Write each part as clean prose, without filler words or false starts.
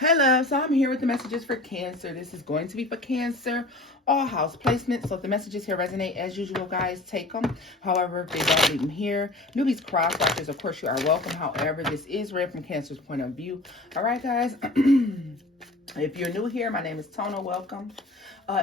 Hello, so I'm here with the messages for Cancer. This is going to be for Cancer, all house placements. So if the messages here resonate, as usual, guys, take them. However, if they don't, leave them here. Newbies, cross watchers, of course, you are welcome. However, this is read from Cancer's point of view. All right, guys. If you're new here, my name is Tono. Welcome.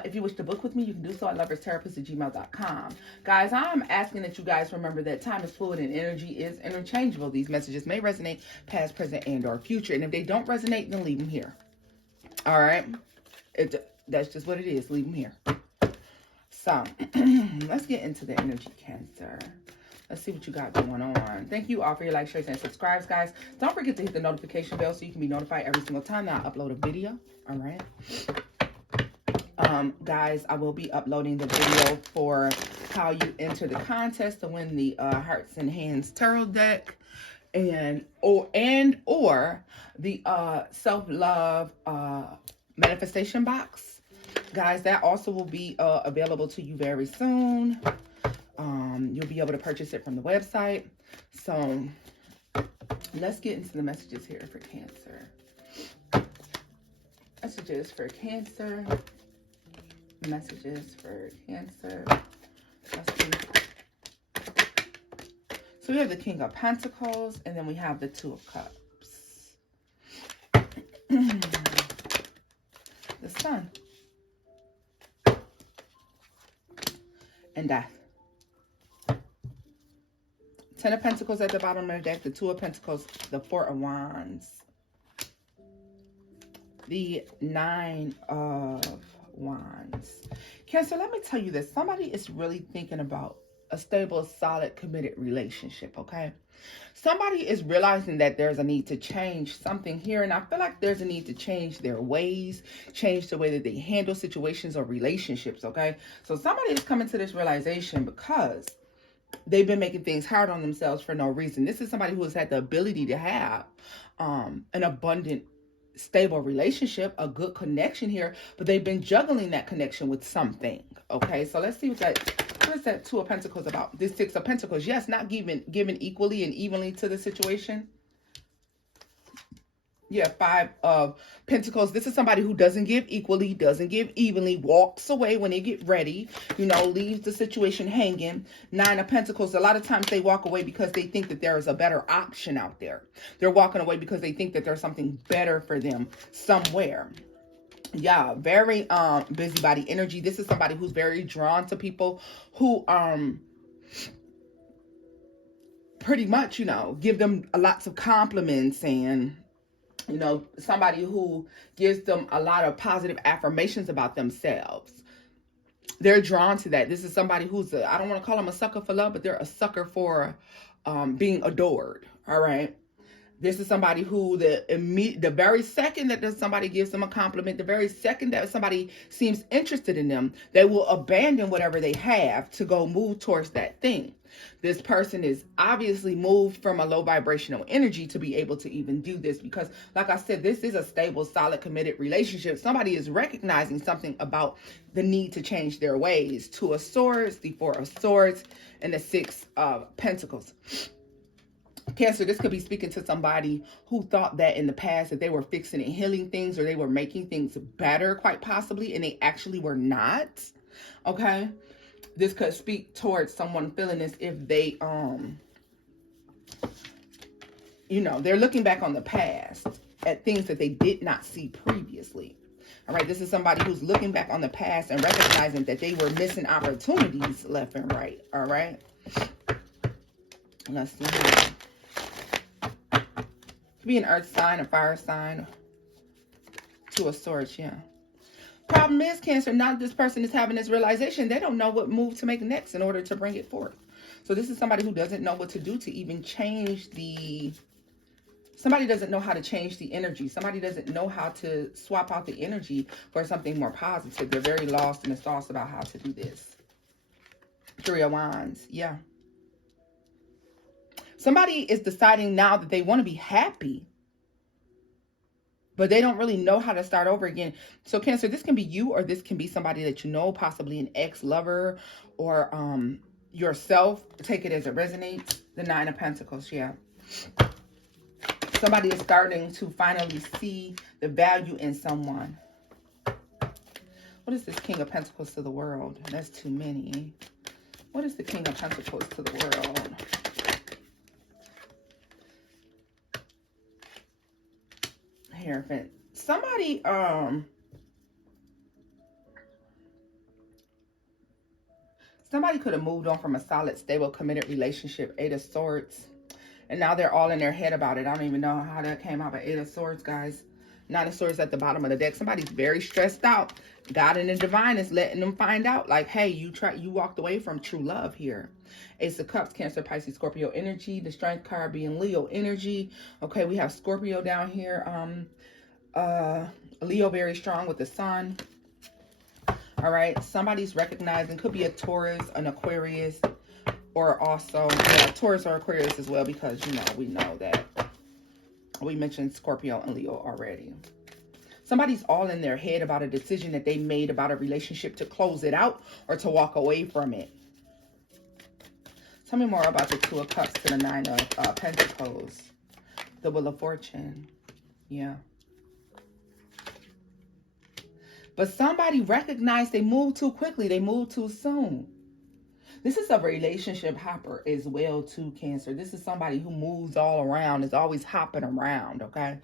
If you wish to book with me, you can do so at loverstherapist@gmail.com. Guys, I'm asking that you guys remember that time is fluid and energy is interchangeable. These messages may resonate past, present, and or future. And if they don't resonate, then leave them here. All right? That's just what it is. Leave them here. So, let's get into the energy, Cancer. Let's see what you got going on. Thank you all for your likes, shares, and subscribes, guys. Don't forget to hit the notification bell so you can be notified every single time that I upload a video. All right? Guys, I will be uploading the video for how you enter the contest to win the Hearts and Hands Tarot deck and or the self-love manifestation box. Guys, that also will be available to you very soon. You'll be able to purchase it from the website. So let's get into the messages here for Cancer. Messages for Cancer. Messages for Cancer. Let's see. So we have the King of Pentacles, and then we have the Two of Cups. The Sun. And Death. Ten of Pentacles at the bottom of the deck. The Two of Pentacles. The Four of Wands. The Nine of Wands. Cancer, let me tell you this. Somebody is really thinking about a stable, solid, committed relationship, okay? Somebody is realizing that there's a need to change something here, and I feel like there's a need to change their ways, change the way that they handle situations or relationships, okay? So somebody is coming to this realization because they've been making things hard on themselves for no reason. This is somebody who has had the ability to have an abundant, stable relationship, a good connection here, but they've been juggling that connection with something. Okay, so let's see what is that Two of Pentacles about? This Six of Pentacles, yes, not given equally and evenly to the situation. Yeah, Five of Pentacles. This is somebody who doesn't give equally, doesn't give evenly, walks away when they get ready, leaves the situation hanging. Nine of Pentacles. A lot of times they walk away because they think that there is a better option out there. They're walking away because they think that there's something better for them somewhere. Yeah, very busybody energy. This is somebody who's very drawn to people who pretty much, give them lots of compliments and somebody who gives them a lot of positive affirmations about themselves. They're drawn to that. This is somebody who's, I don't want to call them a sucker for love, but they're a sucker for being adored. All right. This is somebody who the very second that somebody gives them a compliment, the very second that somebody seems interested in them, they will abandon whatever they have to go move towards that thing. This person is obviously moved from a low vibrational energy to be able to even do this because, like I said, this is a stable, solid, committed relationship. Somebody is recognizing something about the need to change their ways. Two of Swords, the Four of Swords, and the Six of Pentacles. Cancer, this could be speaking to somebody who thought that in the past that they were fixing and healing things or they were making things better, quite possibly, and they actually were not. Okay? This could speak towards someone feeling as if they, they're looking back on the past at things that they did not see previously. All right? This is somebody who's looking back on the past and recognizing that they were missing opportunities left and right. All right? Let's see. Be an earth sign, a fire sign, Two of Swords, yeah. Problem is, Cancer, now that this person is having this realization, they don't know what move to make next in order to bring it forth. So this is somebody who doesn't know what to do to even change somebody doesn't know how to change the energy. Somebody doesn't know how to swap out the energy for something more positive. They're very lost in the sauce about how to do this. Three of Wands, yeah. Somebody is deciding now that they want to be happy, but they don't really know how to start over again. So Cancer, this can be you or this can be somebody that you know, possibly an ex-lover or yourself. Take it as it resonates. The Nine of Pentacles, yeah. Somebody is starting to finally see the value in someone. What is this King of Pentacles to the world? That's too many. What is the King of Pentacles to the world? Hierophant. Somebody, somebody could have moved on from a solid, stable, committed relationship. Eight of Swords. And now they're all in their head about it. I don't even know how that came out, but Eight of Swords, guys. Nine of Swords at the bottom of the deck. Somebody's very stressed out. God and the divine is letting them find out, like, hey, you walked away from true love here. Ace of Cups, Cancer, Pisces, Scorpio energy. The Strength card being Leo energy. Okay, we have Scorpio down here. Leo very strong with the sun. All right, somebody's recognizing, could be a Taurus, an Aquarius, or also Taurus or Aquarius as well, because, you know, we know that we mentioned Scorpio and Leo already. Somebody's all in their head about a decision that they made about a relationship, to close it out or to walk away from it. Tell me more about the Two of Cups to the Nine of Pentacles. The Wheel of Fortune. Yeah. But somebody recognized they moved too quickly. They moved too soon. This is a relationship hopper as well too, Cancer. This is somebody who moves all around, is always hopping around, okay?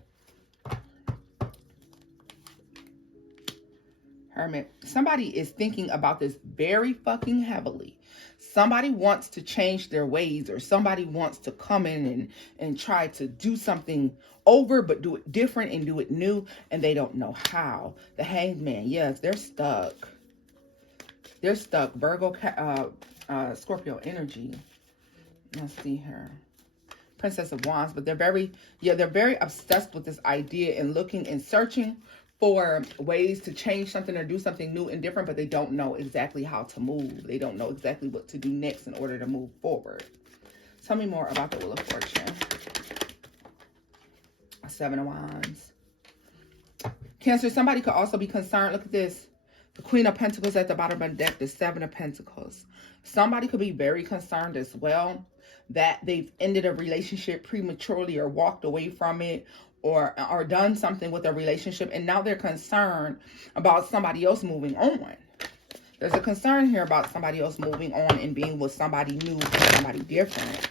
Hermit. Somebody is thinking about this very fucking heavily. Somebody wants to change their ways, or somebody wants to come in and try to do something over, but do it different and do it new, and they don't know how. The Hanged Man. Yes, they're stuck. They're stuck. Virgo, Scorpio energy. Let's see here. Princess of Wands, but they're very obsessed with this idea and looking and searching for ways to change something or do something new and different, but they don't know exactly how to move. They don't know exactly what to do next in order to move forward. Tell me more about the Wheel of Fortune. Seven of Wands. Cancer, somebody could also be concerned. Look at this. The Queen of Pentacles at the bottom of the deck, the Seven of Pentacles. Somebody could be very concerned as well that they've ended a relationship prematurely or walked away from it, or done something with a relationship, and now they're concerned about somebody else moving on. There's a concern here about somebody else moving on and being with somebody new, somebody different.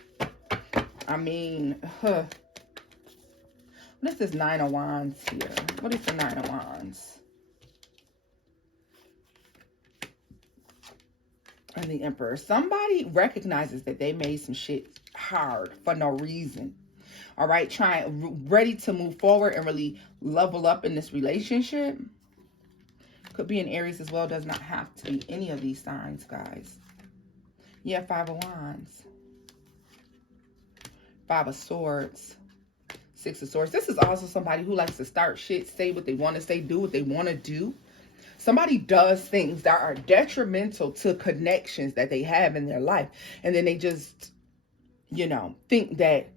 I mean, what is this Nine of Wands here? What is the Nine of Wands? And the Emperor. Somebody recognizes that they made some shit hard for no reason. All right, ready to move forward and really level up in this relationship. Could be in Aries as well. Does not have to be any of these signs, guys. Yeah, Five of Wands. Five of Swords. Six of Swords. This is also somebody who likes to start shit, say what they want to say, do what they want to do. Somebody does things that are detrimental to connections that they have in their life. And then they just, you know, think that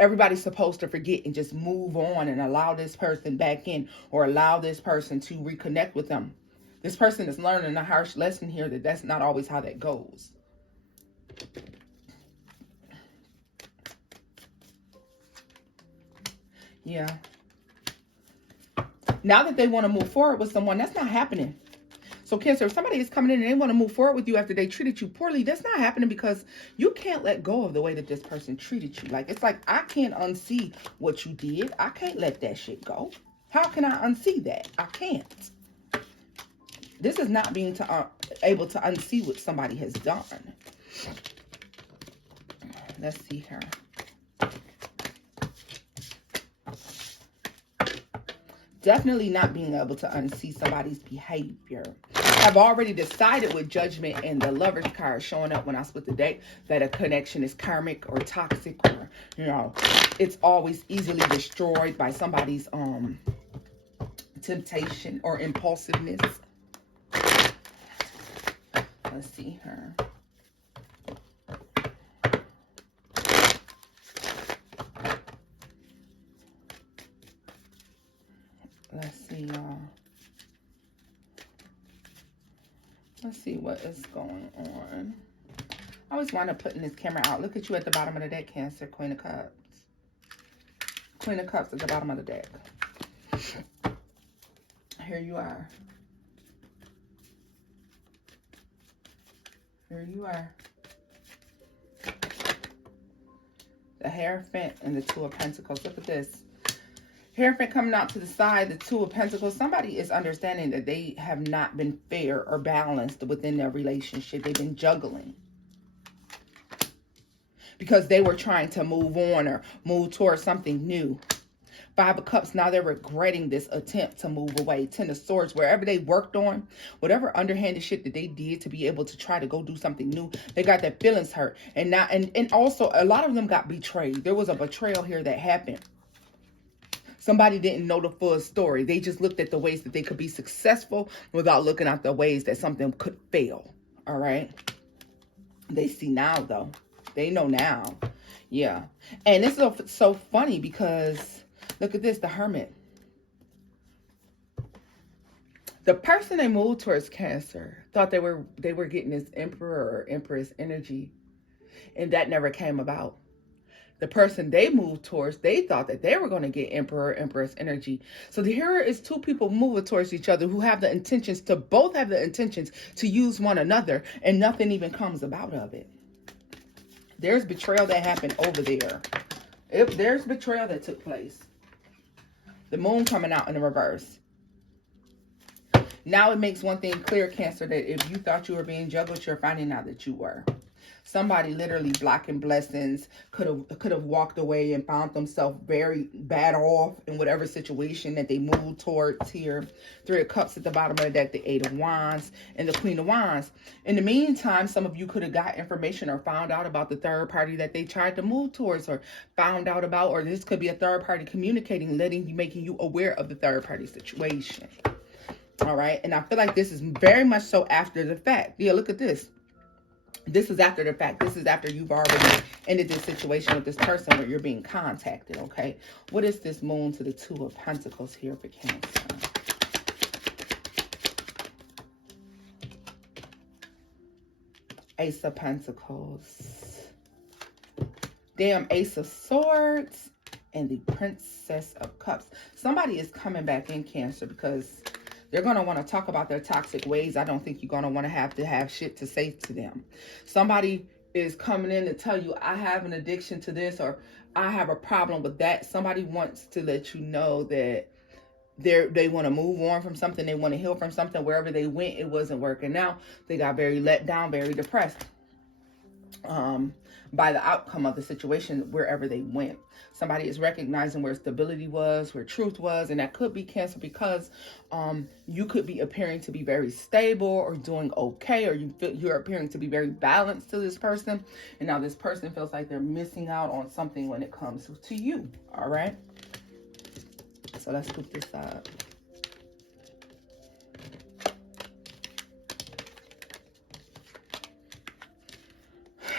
everybody's supposed to forget and just move on and allow this person back in, or allow this person to reconnect with them. This person is learning a harsh lesson here that that's not always how that goes. Yeah. Now that they want to move forward with someone, that's not happening. So Cancer, if somebody is coming in and they want to move forward with you after they treated you poorly, that's not happening, because you can't let go of the way that this person treated you. Like, it's like, I can't unsee what you did. I can't let that shit go. How can I unsee that? I can't. This is not being able to unsee what somebody has done. Let's see here. Definitely not being able to unsee somebody's behavior. I've already decided with Judgment and the Lover's card showing up when I split the deck that a connection is karmic or toxic, or, you know, it's always easily destroyed by somebody's temptation or impulsiveness. Let's see her. Let's see, y'all. Let's see what is going on. I always wind up putting this camera out. Look at you at the bottom of the deck, Cancer, Queen of Cups. Queen of Cups at the bottom of the deck. Here you are. Here you are. The Hierophant and the Two of Pentacles. Look at this. Hierophant coming out to the side, the Two of Pentacles. Somebody is understanding that they have not been fair or balanced within their relationship. They've been juggling. Because they were trying to move on or move towards something new. Five of Cups, now they're regretting this attempt to move away. Ten of Swords, wherever they worked on, whatever underhanded shit that they did to be able to try to go do something new, they got their feelings hurt. And now, and also, a lot of them got betrayed. There was a betrayal here that happened. Somebody didn't know the full story. They just looked at the ways that they could be successful without looking at the ways that something could fail. All right? They see now, though. They know now. Yeah. And this is so funny because... look at this, the Hermit. The person they moved towards, Cancer, thought they were getting this Emperor or Empress energy, and that never came about. The person they moved towards, they thought that they were going to get Emperor or Empress energy. So here is two people moving towards each other who have the intentions to both have the intentions to use one another, and nothing even comes about of it. There's betrayal that happened over there. There's betrayal that took place. The Moon coming out in the reverse. Now it makes one thing clear, Cancer, that if you thought you were being juggled, you're finding out that you were. Somebody literally blocking blessings could have walked away and found themselves very bad off in whatever situation that they moved towards here. Three of Cups at the bottom of the deck, the Eight of Wands, and the Queen of Wands. In the meantime, some of you could have got information or found out about the third party that they tried to move towards, or found out about, or this could be a third party communicating, making you aware of the third party situation. All right. And I feel like this is very much so after the fact. Yeah, look at this. This is after the fact. This is after you've already ended this situation with this person where you're being contacted, okay? What is this Moon to the Two of Pentacles here for Cancer? Ace of Pentacles. Damn, Ace of Swords. And the Princess of Cups. Somebody is coming back in, Cancer, because... they're going to want to talk about their toxic ways. I don't think you're going to want to have shit to say to them. Somebody is coming in to tell you, I have an addiction to this, or I have a problem with that. Somebody wants to let you know that they want to move on from something. They want to heal from something. Wherever they went, it wasn't working out. They got very let down, very depressed by the outcome of the situation wherever they went. Somebody is recognizing where stability was, where truth was, and that could be Cancer because you could be appearing to be very stable or doing okay, or you're appearing to be very balanced to this person, and now this person feels like they're missing out on something when it comes to you. All right, so let's scoop this up.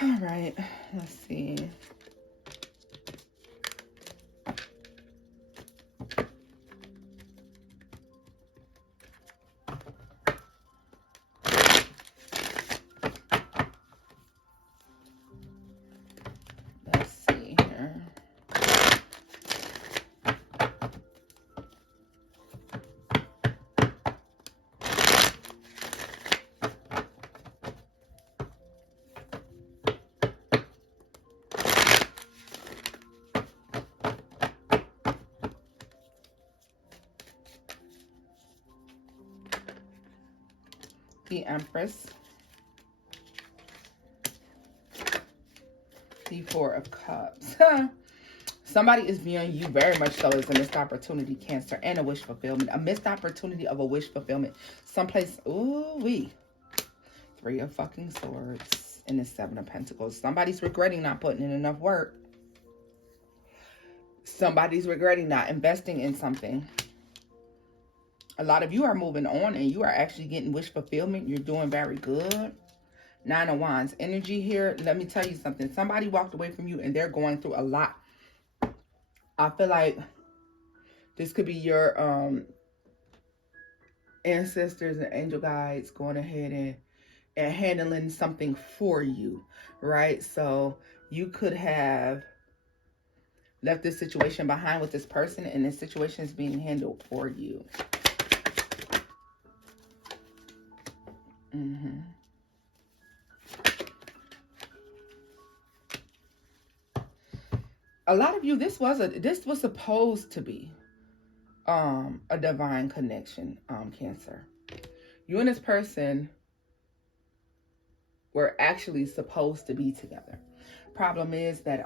All right, let's see. Let's see here. The Empress, the Four of Cups. Somebody is viewing you very much so as a missed opportunity, Cancer, and a wish fulfillment. A missed opportunity of a wish fulfillment. Someplace, ooh-wee. Three of fucking Swords and the Seven of Pentacles. Somebody's regretting not putting in enough work. Somebody's regretting not investing in something. A lot of you are moving on and you are actually getting wish fulfillment. You're doing very good. Nine of Wands energy here. Let me tell you something. Somebody walked away from you and they're going through a lot. I feel like this could be your ancestors and angel guides going ahead and handling something for you, right? So you could have left this situation behind with this person, and this situation is being handled for you. A lot of you, this was supposed to be a divine connection, Cancer. You and this person were actually supposed to be together. Problem is that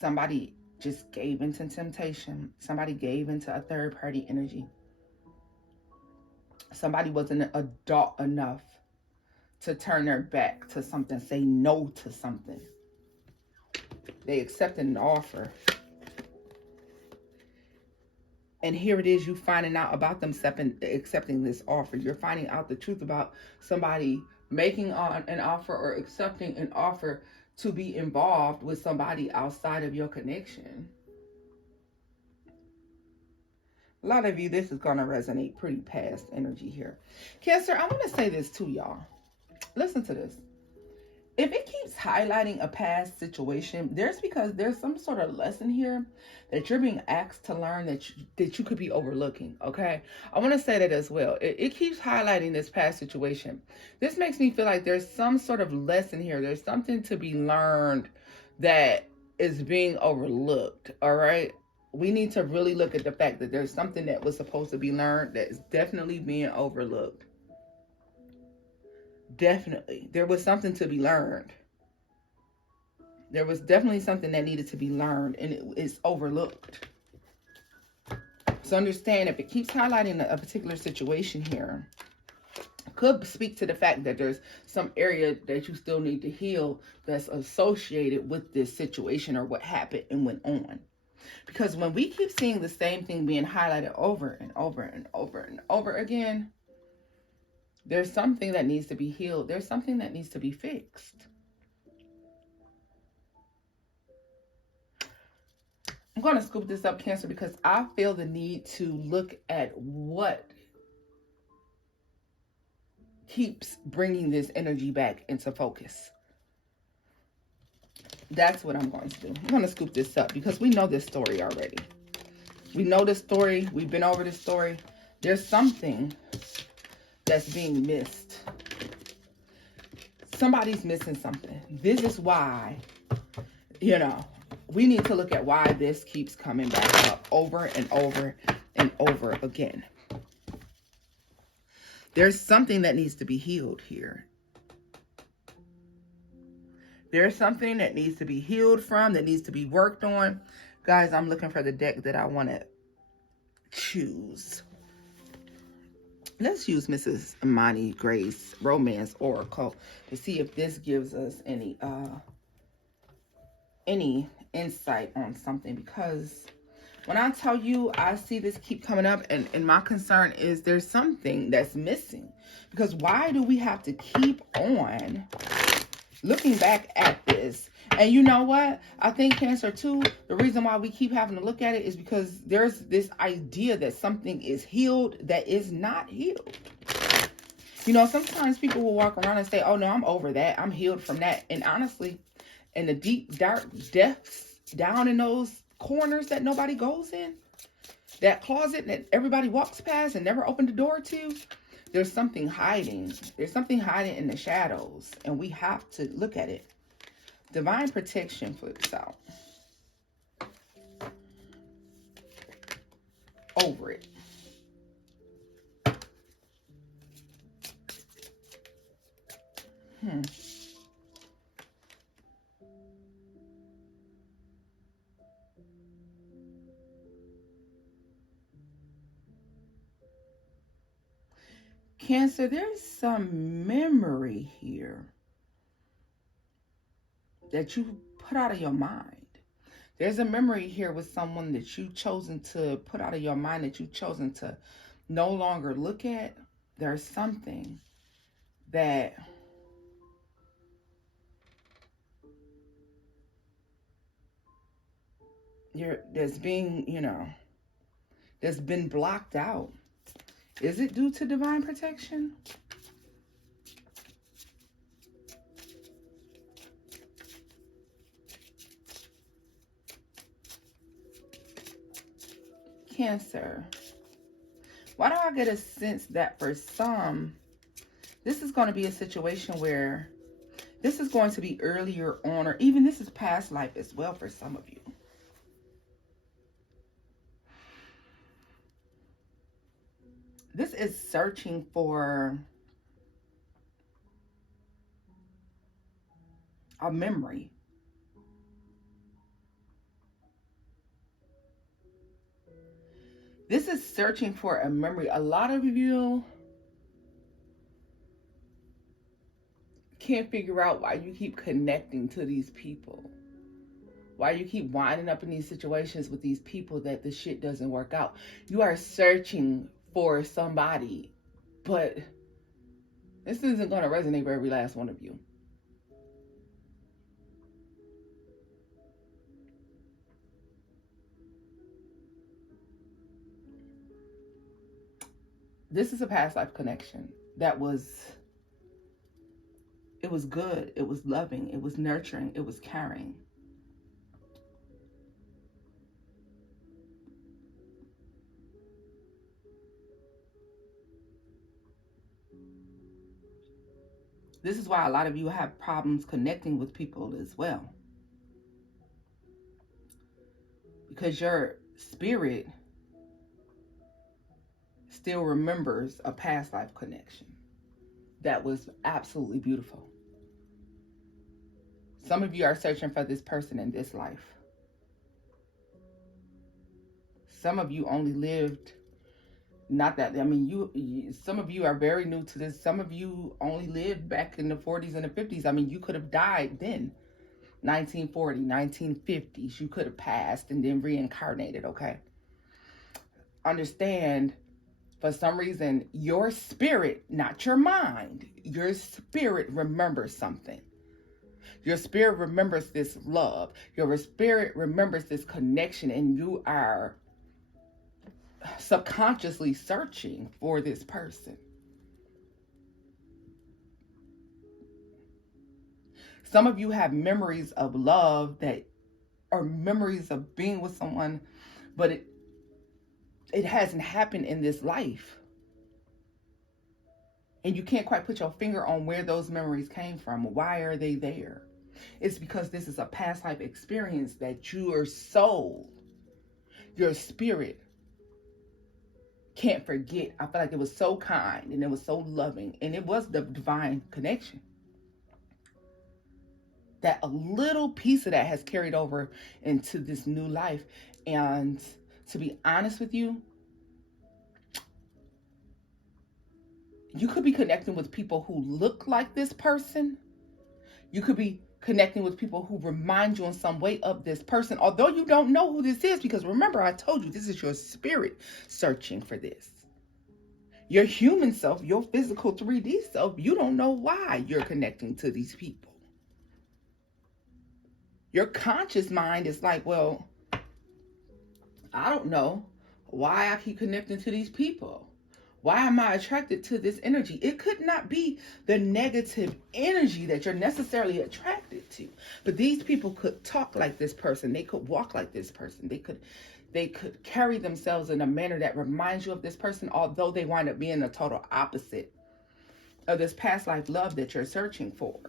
somebody just gave into temptation. Somebody gave into a third party energy. Somebody wasn't adult enough to turn their back to something, say no to something. They accepted an offer. And here it is, you finding out about them accepting this offer. You're finding out the truth about somebody making an offer or accepting an offer to be involved with somebody outside of your connection. A lot of you, this is going to resonate pretty past energy here. Cancer, I want to say this to y'all. Listen to this. If it keeps highlighting a past situation, because there's some sort of lesson here that you're being asked to learn that you could be overlooking, okay? I want to say that as well. It keeps highlighting this past situation. This makes me feel like there's some sort of lesson here. There's something to be learned that is being overlooked, all right? We need to really look at the fact that there's something that was supposed to be learned that is definitely being overlooked. Definitely. There was something to be learned. There was definitely something that needed to be learned, and it is overlooked. So understand, if it keeps highlighting a particular situation here, it could speak to the fact that there's some area that you still need to heal that's associated with this situation or what happened and went on. Because when we keep seeing the same thing being highlighted over and over and over and over again, there's something that needs to be healed. There's something that needs to be fixed. I'm going to scoop this up, Cancer, because I feel the need to look at what keeps bringing this energy back into focus. That's what I'm going to do. I'm going to scoop this up because we know this story already. We know this story. We've been over this story. There's something that's being missed. Somebody's missing something. This is why, we need to look at why this keeps coming back up over and over and over again. There's something that needs to be healed here. There's something that needs to be healed from, that needs to be worked on. Guys, I'm looking for the deck that I want to choose. Let's use Mrs. Imani Grace Romance Oracle to see if this gives us any insight on something. Because when I tell you, I see this keep coming up, and my concern is there's something that's missing. Because why do we have to keep on looking back at this? And you know what? I think, Cancer, too, the reason why we keep having to look at it is because there's this idea that something is healed that is not healed. Sometimes people will walk around and say, oh, no, I'm over that. I'm healed from that. And honestly, in the deep, dark depths, down in those corners that nobody goes in, that closet that everybody walks past and never opened the door to, there's something hiding. There's something hiding in the shadows, and we have to look at it. Divine protection flips out. Over it. Cancer, there's some memory here that you put out of your mind. There's a memory here with someone that you've chosen to put out of your mind, that you've chosen to no longer look at. There's something that that's been blocked out. Is it due to divine protection? Cancer. Why do I get a sense that for some, this is going to be a situation where this is going to be earlier on, or even this is past life as well for some of you. This is searching for a memory. This is searching for a memory. A lot of you can't figure out why you keep connecting to these people. Why you keep winding up in these situations with these people that the shit doesn't work out. You are searching for somebody, but this isn't going to resonate for every last one of you. This is a past life connection that it was good, it was loving, it was nurturing, it was caring. This is why a lot of you have problems connecting with people as well. Because your spirit still remembers a past life connection that was absolutely beautiful. Some of you are searching for this person in this life. Some of you only lived, not that, I mean, some of you are very new to this. Some of you only lived back in the 40s and the 50s. I mean, you could have died then. 1940, 1950s. You could have passed and then reincarnated, okay? Understand, for some reason, your spirit, not your mind, your spirit remembers something. Your spirit remembers this love. Your spirit remembers this connection, and you are subconsciously searching for this person. Some of you have memories of love that are memories of being with someone, but it hasn't happened in this life. And you can't quite put your finger on where those memories came from. Why are they there? It's because this is a past life experience that your soul, your spirit can't forget. I feel like it was so kind and it was so loving and it was the divine connection. That a little piece of that has carried over into this new life. And to be honest with you, you could be connecting with people who look like this person. You could be connecting with people who remind you in some way of this person, although you don't know who this is, because remember, I told you, this is your spirit searching for this. Your human self, your physical 3D self, you don't know why you're connecting to these people. Your conscious mind is like, well, I don't know why I keep connecting to these people. Why am I attracted to this energy? It could not be the negative energy that you're necessarily attracted to. But these people could talk like this person. They could walk like this person. They could carry themselves in a manner that reminds you of this person, although they wind up being the total opposite of this past life love that you're searching for.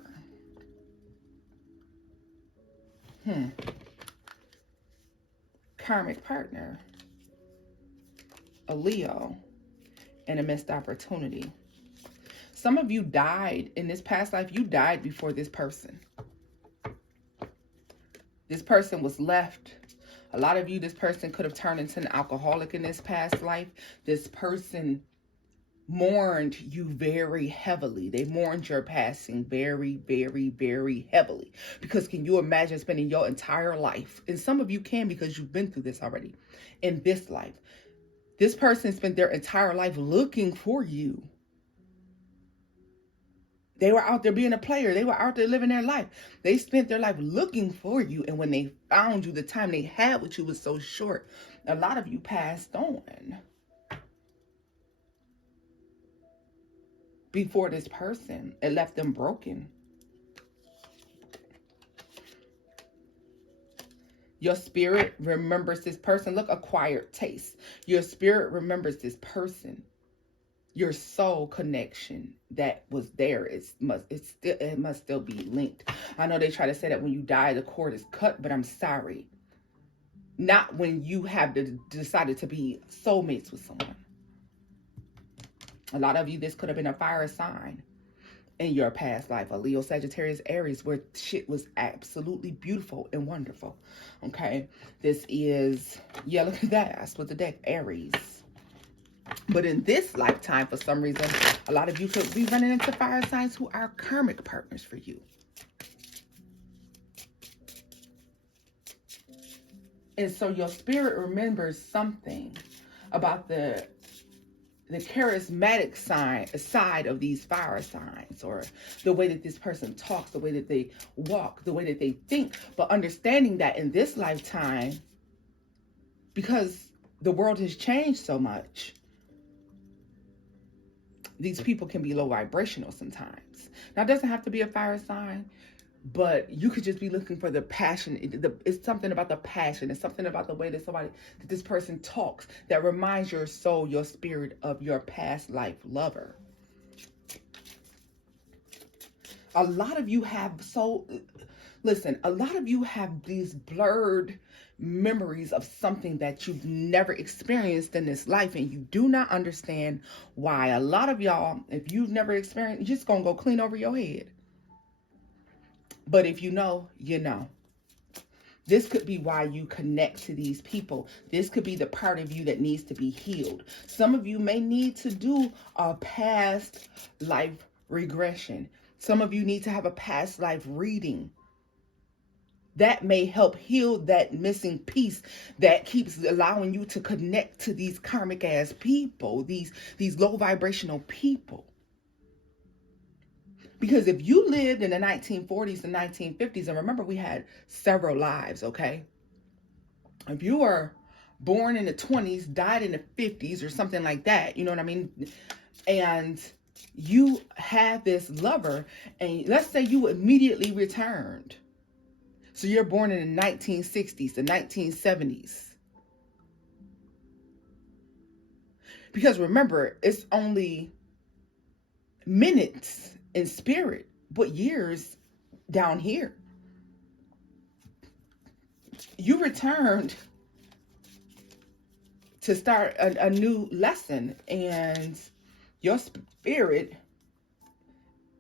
Karmic partner. A Leo. And a missed opportunity. Some of you died in this past life. You died before this person. This person was left. A lot of you, this person could have turned into an alcoholic in this past life. This person mourned you very heavily. They mourned your passing very, very, very heavily. Because can you imagine spending your entire life, and some of you can because you've been through this already, in this life. This person spent their entire life looking for you. They were out there being a player. They were out there living their life. They spent their life looking for you. And when they found you, the time they had with you was so short. A lot of you passed on before this person. It left them broken. Your spirit remembers this person. Look, acquired taste. Your spirit remembers this person. Your soul connection that was there, it must still be linked. I know they try to say that when you die the cord is cut, but I'm sorry, not when you have decided to be soulmates with someone. A lot of you, this could have been a fire sign in your past life, a Leo, Sagittarius, Aries, where shit was absolutely beautiful and wonderful. Okay, this is, yeah, look at that, that's what the deck, Aries. But in this lifetime, for some reason, a lot of you could be running into fire signs who are karmic partners for you. And so your spirit remembers something about the charismatic side of these fire signs, or the way that this person talks, the way that they walk, the way that they think. But understanding that in this lifetime, because the world has changed so much, these people can be low vibrational sometimes. Now, it doesn't have to be a fire sign, but you could just be looking for the passion. It's something about the passion. It's something about the way that this person talks that reminds your soul, your spirit, of your past life lover. A lot of you have a lot of you have these blurred memories of something that you've never experienced in this life, and you do not understand why. A lot of y'all, if you've never experienced, you're just gonna go clean over your head. But if you know, you know. This could be why you connect to these people. This could be the part of you that needs to be healed. Some of you may need to do a past life regression. Some of you need to have a past life reading. That may help heal that missing piece that keeps allowing you to connect to these karmic ass people, these low vibrational people. Because if you lived in the 1940s and 1950s, and remember, we had several lives, okay? If you were born in the 20s, died in the 50s or something like that, you know what I mean? And you had this lover, and let's say you immediately returned. So you're born in the 1960s, the 1970s. Because remember, it's only minutes in spirit, but years down here. You returned to start a new lesson, and your spirit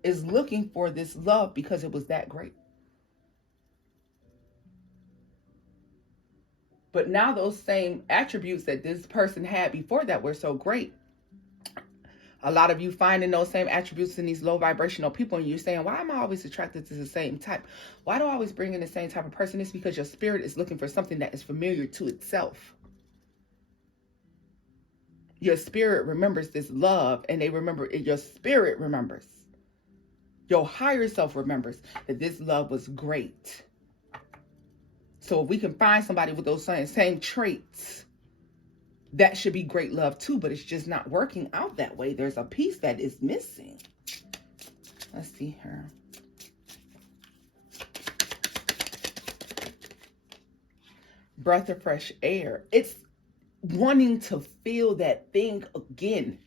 is looking for this love because it was that great. But now those same attributes that this person had before that were so great, a lot of you finding those same attributes in these low vibrational people, and you're saying, why am I always attracted to the same type? Why do I always bring in the same type of person? It's because your spirit is looking for something that is familiar to itself. Your spirit remembers this love, and your spirit remembers. Your higher self remembers that this love was great. So if we can find somebody with those same traits, that should be great love too, but it's just not working out that way. There's a piece that is missing. Let's see here. Breath of fresh air. It's wanting to feel that thing again.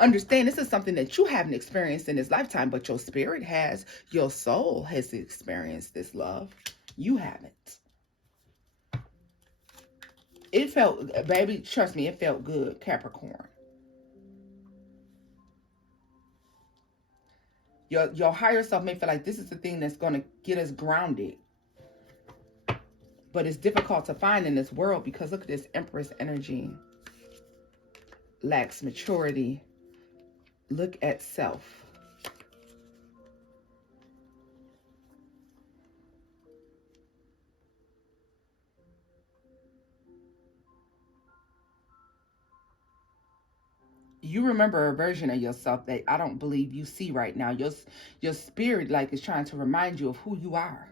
Understand, this is something that you haven't experienced in this lifetime, but your spirit has, your soul has experienced this love. You haven't. It felt, baby, trust me, it felt good, Capricorn. Your higher self may feel like this is the thing that's going to get us grounded. But it's difficult to find in this world because look at this Empress energy. Lacks maturity. Look at self. You remember a version of yourself that I don't believe you see right now. Your spirit like is trying to remind you of who you are.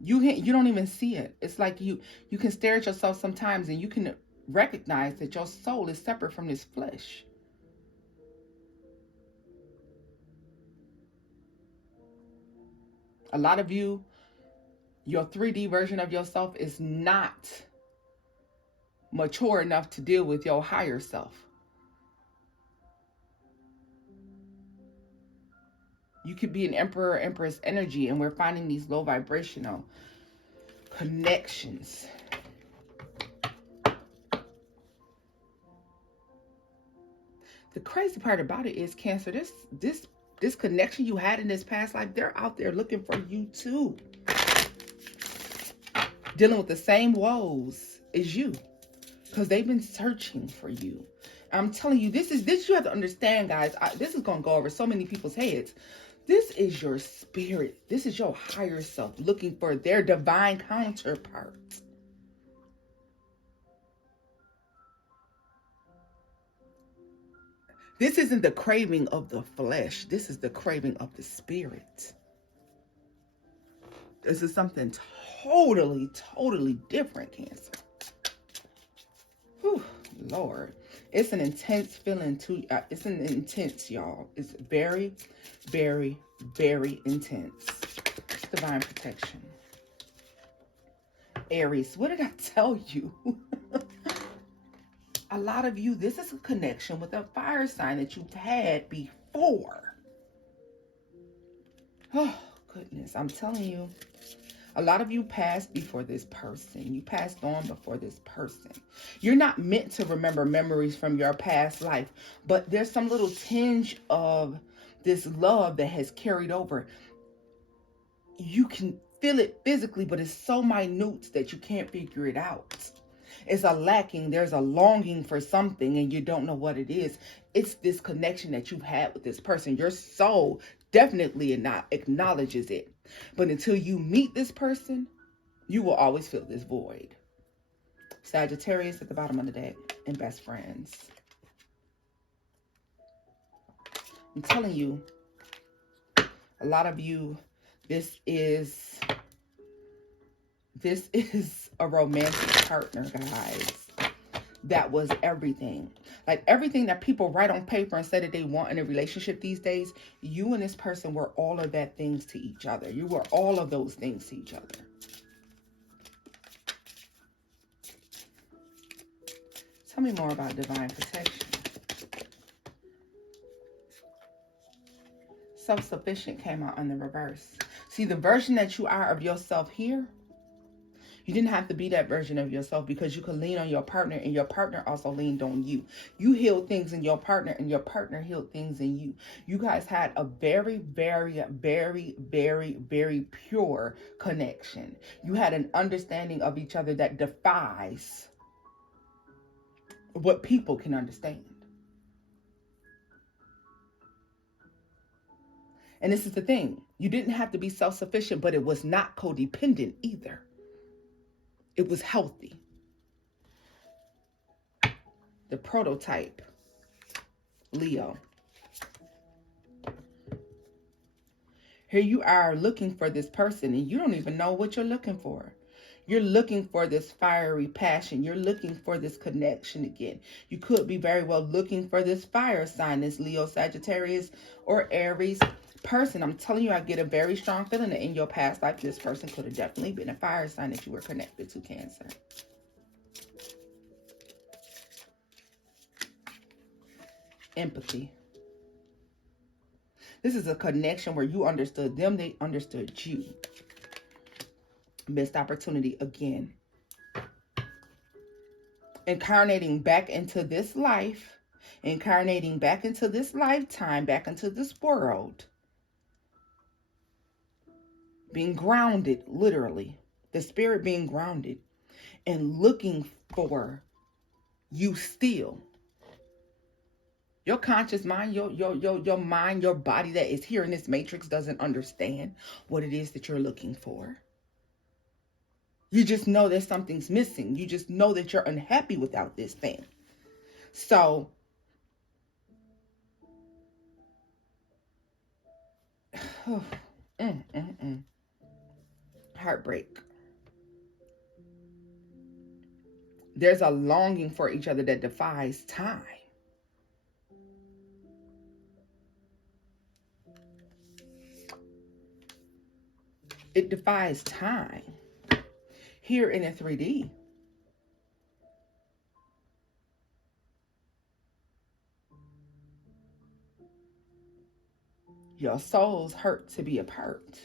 You don't even see it. It's like you can stare at yourself sometimes and you can recognize that your soul is separate from this flesh. A lot of you Your 3D version of yourself is not mature enough to deal with your higher self. You could be an emperor, empress energy, and we're finding these low vibrational connections. The crazy part about it is, Cancer, this connection you had in this past life, they're out there looking for you too. Dealing with the same woes as you. Because they've been searching for you. I'm telling you, this you have to understand, guys. This is going to go over so many people's heads. This is your spirit. This is your higher self looking for their divine counterpart. This isn't the craving of the flesh. This is the craving of the spirit. This is something totally, totally different, Cancer. Whew, Lord. It's an intense feeling too. It's an intense, y'all. It's very, very, very intense. Divine protection. Aries, what did I tell you? A lot of you, this is a connection with a fire sign that you've had before. Oh, goodness. I'm telling you. A lot of you passed before this person. You passed on before this person. You're not meant to remember memories from your past life, but there's some little tinge of this love that has carried over. You can feel it physically, but it's so minute that you can't figure it out. It's a lacking. There's a longing for something and you don't know what it is. It's this connection that you've had with this person. Your soul definitely acknowledges it. But until you meet this person, you will always feel this void. Sagittarius at the bottom of the deck and best friends. I'm telling you, a lot of you, this is a romantic partner, guys. That was everything. Like everything that people write on paper and say that they want in a relationship these days, you and this person were all of that things to each other. You were all of those things to each other. Tell me more about divine protection. Self-sufficient came out on the reverse. See, the version that you are of yourself here, you didn't have to be that version of yourself because you could lean on your partner and your partner also leaned on you. You healed things in your partner and your partner healed things in you. You guys had a very, very, very, very, very pure connection. You had an understanding of each other that defies what people can understand. And this is the thing. You didn't have to be self-sufficient, but it was not codependent either. It was healthy. The prototype, Leo. Here you are looking for this person and you don't even know what you're looking for. You're looking for this fiery passion. You're looking for this connection again. You could be very well looking for this fire sign, this Leo, Sagittarius, or Aries person. I'm telling you, I get a very strong feeling that in your past life, this person could have definitely been a fire sign that you were connected to, Cancer. Empathy. This is a connection where you understood them, they understood you. Missed opportunity again. Incarnating back into this life, incarnating back into this lifetime, back into this world. Being grounded, literally. The spirit being grounded and looking for you still. Your conscious mind, your mind, your body that is here in this matrix doesn't understand what it is that you're looking for. You just know that something's missing. You just know that you're unhappy without this thing. So, heartbreak. There's a longing for each other that defies time. It defies time. here in the 3D. Your souls hurt to be apart.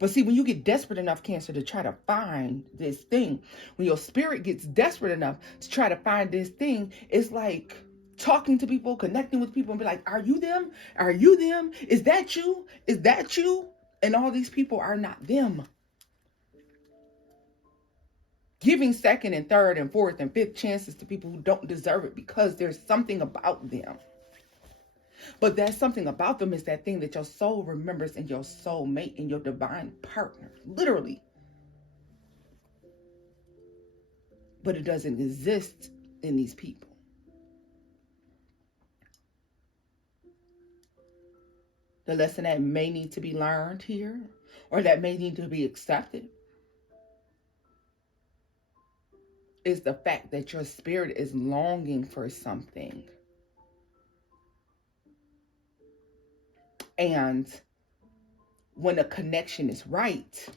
But see, when you get desperate enough, Cancer, to try to find this thing, when your spirit gets desperate enough to try to find this thing, it's like talking to people, connecting with people, and be like, are you them? Are you them? Is that you? Is that you? And all these people are not them. Giving second and third and fourth and fifth chances to people who don't deserve it because there's something about them. But that something about them is that thing that your soul remembers in your soulmate and your divine partner, literally. But it doesn't exist in these people. The lesson that may need to be learned here, or that may need to be accepted, is the fact that your spirit is longing for something. And when a connection is right,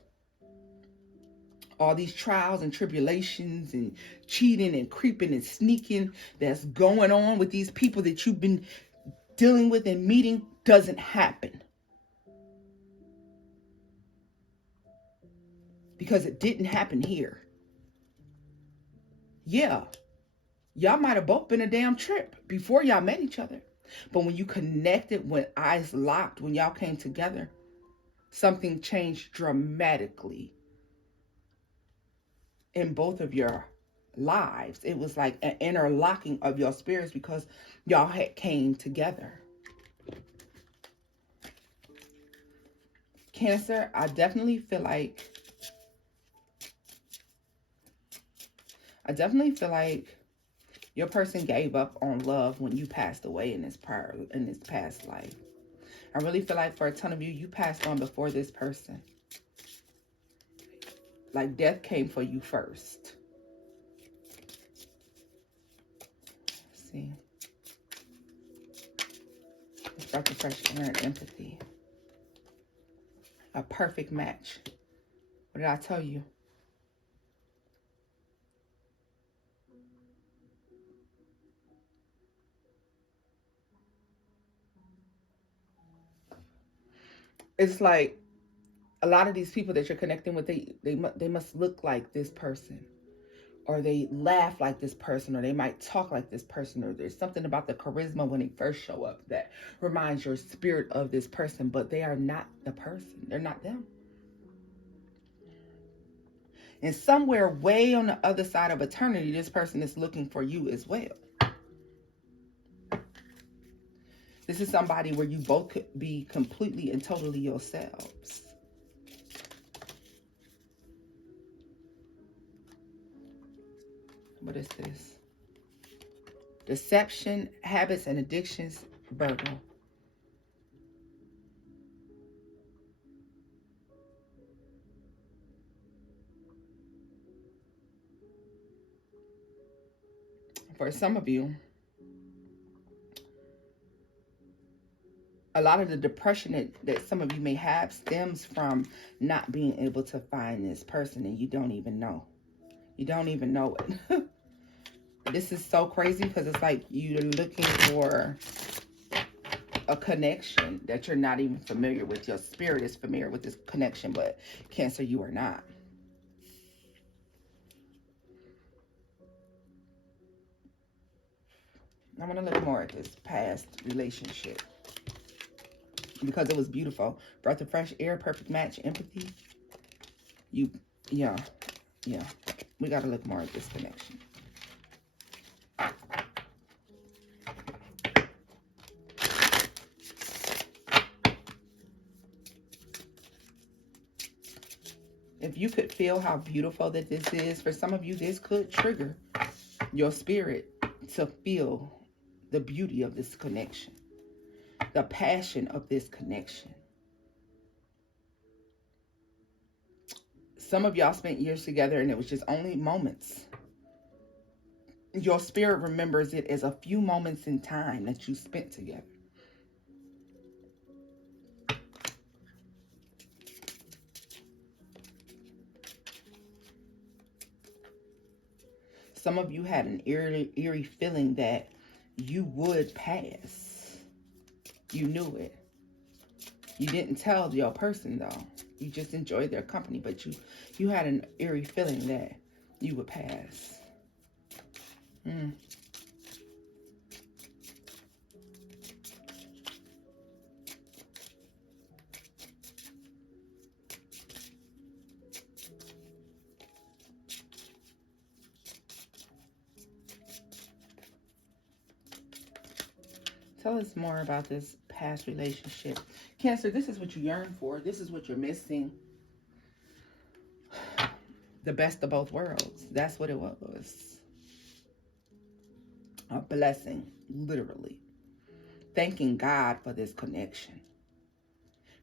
all these trials and tribulations and cheating and creeping and sneaking that's going on with these people that you've been dealing with and meeting doesn't happen. Because it didn't happen here. Yeah, y'all might have both been a damn trip before y'all met each other. But when you connected, when eyes locked, when y'all came together, something changed dramatically in both of your lives. It was like an interlocking of your spirits because y'all had came together. Cancer, I definitely feel like your person gave up on love when you passed away in this past life. I really feel like for a ton of you, you passed on before this person. Like death came for you first. Let's see. Let's start the fresh air and empathy. A perfect match. What did I tell you? It's like a lot of these people that you're connecting with, they must look like this person, or they laugh like this person, or they might talk like this person, or there's something about the charisma when they first show up that reminds your spirit of this person, but they are not the person. They're not them. And somewhere way on the other side of eternity, this person is looking for you as well. This is somebody where you both could be completely and totally yourselves. What is this? Deception, habits, and addictions, Virgo. For some of you, a lot of the depression that some of you may have stems from not being able to find this person, and you don't even know. You don't even know it. This is so crazy because it's like you're looking for a connection that you're not even familiar with. Your spirit is familiar with this connection, but Cancer, you are not. I want to look more at this past relationship because it was beautiful. Breath of fresh air, perfect match, empathy. Yeah. We got to look more at this connection. If you could feel how beautiful that this is, for some of you, this could trigger your spirit to feel the beauty of this connection, the passion of this connection. Some of y'all spent years together and it was just only moments. Your spirit remembers it as a few moments in time that you spent together. Some of you had an eerie feeling that you would pass. You knew it. You didn't tell your person, though. You just enjoyed their company, but you had an eerie feeling that you would pass. Tell us more about this past relationship. Cancer, this is what you yearn for. This is what you're missing. The best of both worlds. That's what it was. A blessing, literally. Thanking God for this connection.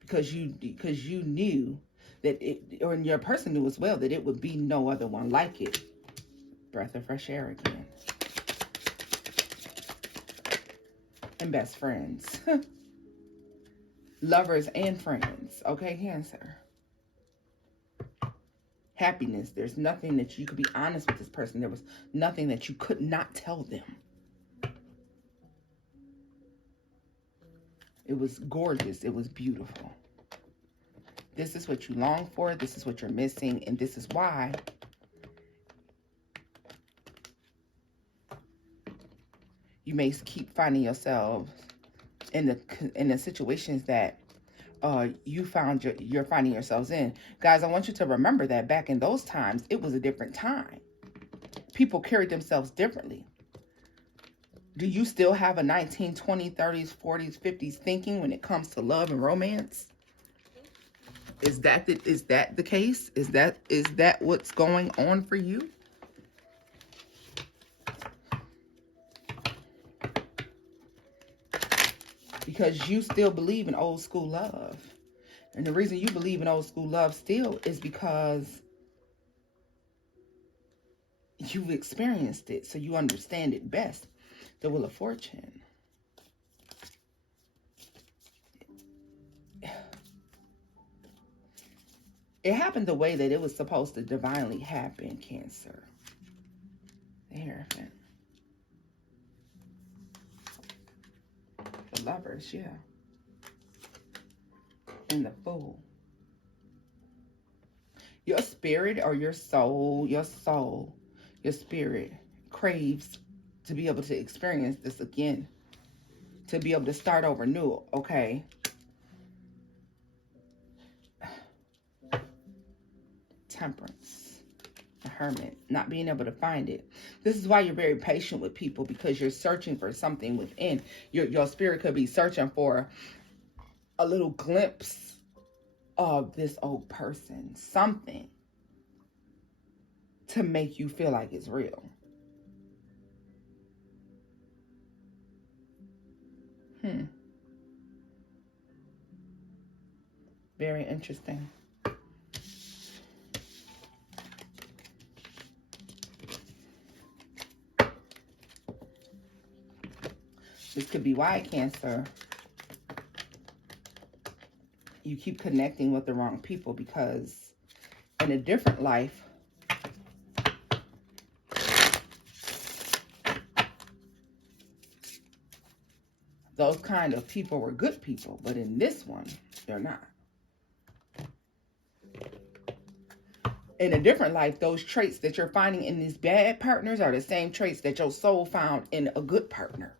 Because you knew that it, or your person knew as well, that it would be no other one like it. Breath of fresh air again. And best friends. Lovers and friends. Okay, Cancer. Happiness. There's nothing that you could be honest with this person. There was nothing that you could not tell them. It was gorgeous. It was beautiful. This is what you long for. This is what you're missing. And this is why you may keep finding yourself in the situations that you're finding yourselves in. Guys, I want you to remember that back in those times, it was a different time. People carried themselves differently. Do you still have a 1920s, 30s, 40s, 50s thinking when it comes to love and romance? Is that the case? Is that what's going on for you? Because you still believe in old school love. And the reason you believe in old school love still is because you've experienced it, so you understand it best. The Wheel of Fortune. It happened the way that it was supposed to divinely happen, Cancer. The Hierophant. The Lovers, yeah. And the Fool. Your spirit or your spirit craves to be able to experience this again. To be able to start over new, okay? Temperance. The Hermit. Not being able to find it. This is why you're very patient with people, because you're searching for something within. Your spirit could be searching for a little glimpse of this old person. Something to make you feel like it's real. Very interesting. This could be why, Cancer, you keep connecting with the wrong people, because in a different life, those kind of people were good people, but in this one, they're not. In a different life, those traits that you're finding in these bad partners are the same traits that your soul found in a good partner.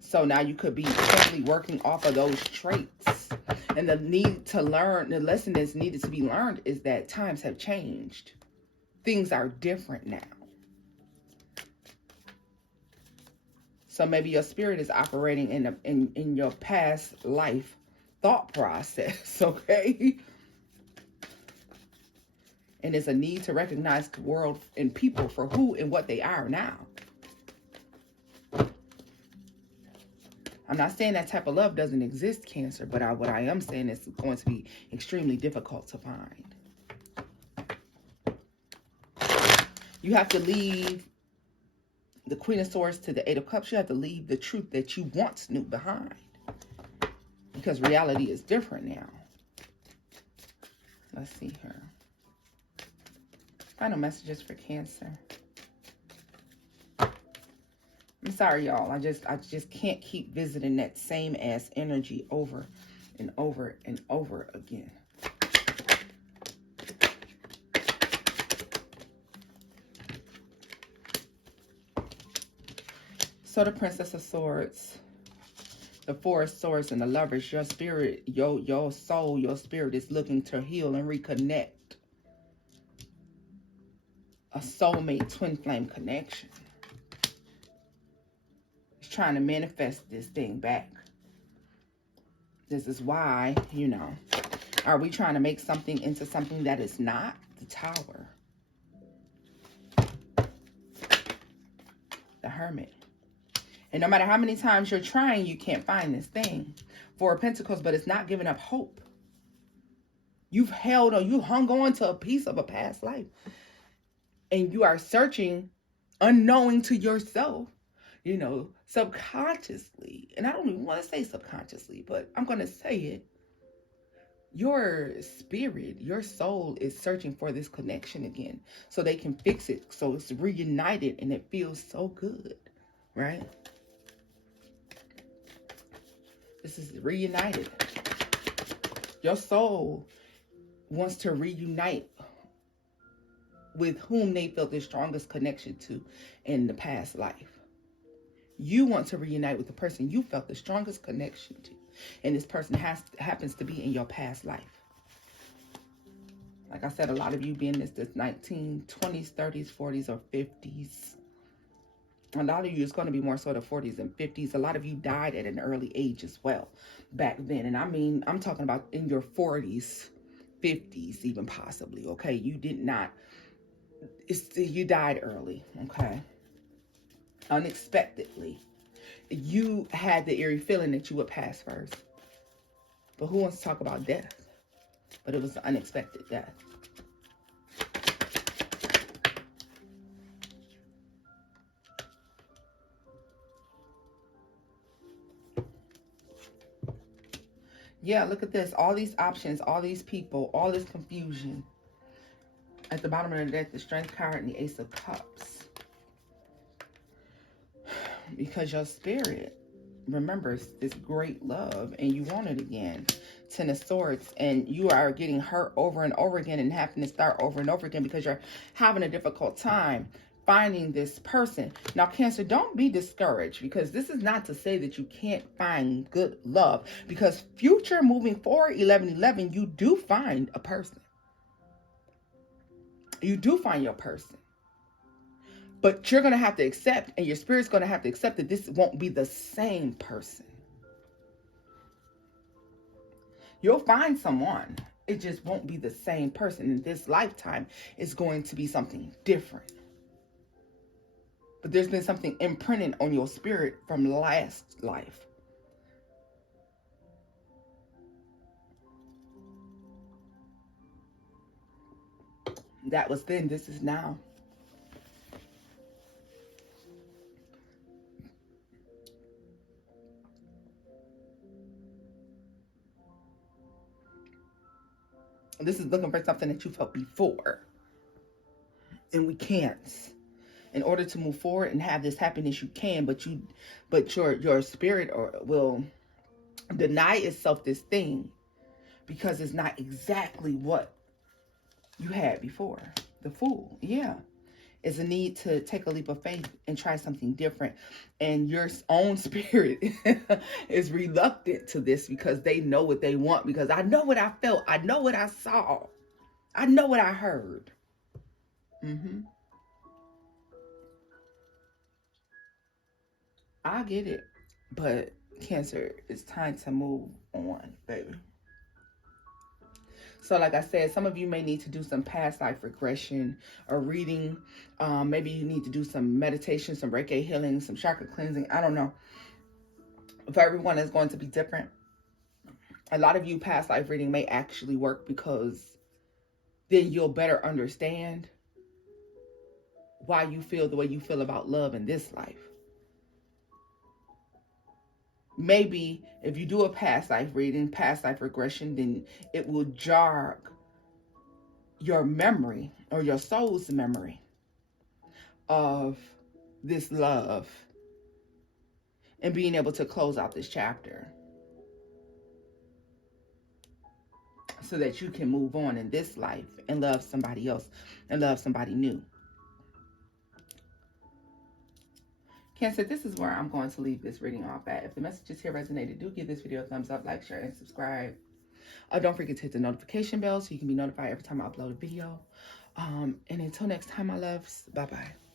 So now you could be simply working off of those traits. And the need to learn, the lesson that's needed to be learned is that times have changed. Things are different now. So maybe your spirit is operating in your past life thought process, okay? And it's a need to recognize the world and people for who and what they are now. I'm not saying that type of love doesn't exist, Cancer, but what I am saying is it's going to be extremely difficult to find. You have to leave the Queen of Swords to the Eight of Cups. You have to leave the truth that you once knew behind. Because reality is different now. Let's see here. Final messages for Cancer. I'm sorry, y'all. I just can't keep visiting that same ass energy over and over and over again. So the Princess of Swords, the Four of Swords, and the Lovers, your spirit, your soul, your spirit is looking to heal and reconnect. A soulmate twin flame connection. It's trying to manifest this thing back. This is why, you know, are we trying to make something into something that is not? The Tower. The Hermit. And no matter how many times you're trying, you can't find this thing. Four of Pentacles, but it's not giving up hope. You've held on, you hung on to a piece of a past life. And you are searching, unknowing to yourself, you know, subconsciously. And I don't even want to say subconsciously, but I'm going to say it. Your spirit, your soul is searching for this connection again so they can fix it. So it's reunited and it feels so good, right? This is reunited. Your soul wants to reunite with whom they felt the strongest connection to in the past life. You want to reunite with the person you felt the strongest connection to. And this person happens to be in your past life. Like I said, a lot of you being this 1920s, 30s, 40s, or 50s. A lot of you is going to be more so the 40s and 50s. A lot of you died at an early age as well back then. And I mean, I'm talking about in your 40s, 50s, even possibly. Okay, you did not. You died early. Okay, unexpectedly. You had the eerie feeling that you would pass first. But who wants to talk about death? But it was an unexpected death. Yeah, look at this. All these options, all these people, all this confusion. At the bottom of the deck, the Strength card and the Ace of Cups. Because your spirit remembers this great love and you want it again. Ten of Swords, and you are getting hurt over and over again and having to start over and over again because you're having a difficult time finding this person. Now, Cancer, don't be discouraged, because this is not to say that you can't find good love, because future moving forward, 11-11, you do find a person. You do find your person. But you're going to have to accept, and your spirit's going to have to accept, that this won't be the same person. You'll find someone. It just won't be the same person. In this lifetime, it's going to be something different. But there's been something imprinted on your spirit from last life. That was then, this is now. This is looking for something that you felt before. And we can't. In order to move forward and have this happiness, you can, but your spirit will deny itself this thing because it's not exactly what you had before. The Fool, yeah. It's a need to take a leap of faith and try something different. And your own spirit is reluctant to this because they know what they want. Because I know what I felt. I know what I saw. I know what I heard. I get it. But Cancer, it's time to move on, baby. So like I said, some of you may need to do some past life regression or reading. Maybe you need to do some meditation, some Reiki healing, some chakra cleansing. I don't know. For everyone, it's going to be different. A lot of you, past life reading may actually work because then you'll better understand why you feel the way you feel about love in this life. Maybe if you do a past life reading, past life regression, then it will jog your memory or your soul's memory of this love and being able to close out this chapter so that you can move on in this life and love somebody else and love somebody new. Cancer, this is where I'm going to leave this reading off at. If the messages here resonated, do give this video a thumbs up, like, share, and subscribe. Don't forget to hit the notification bell so you can be notified every time I upload a video. And until next time, my loves, bye-bye.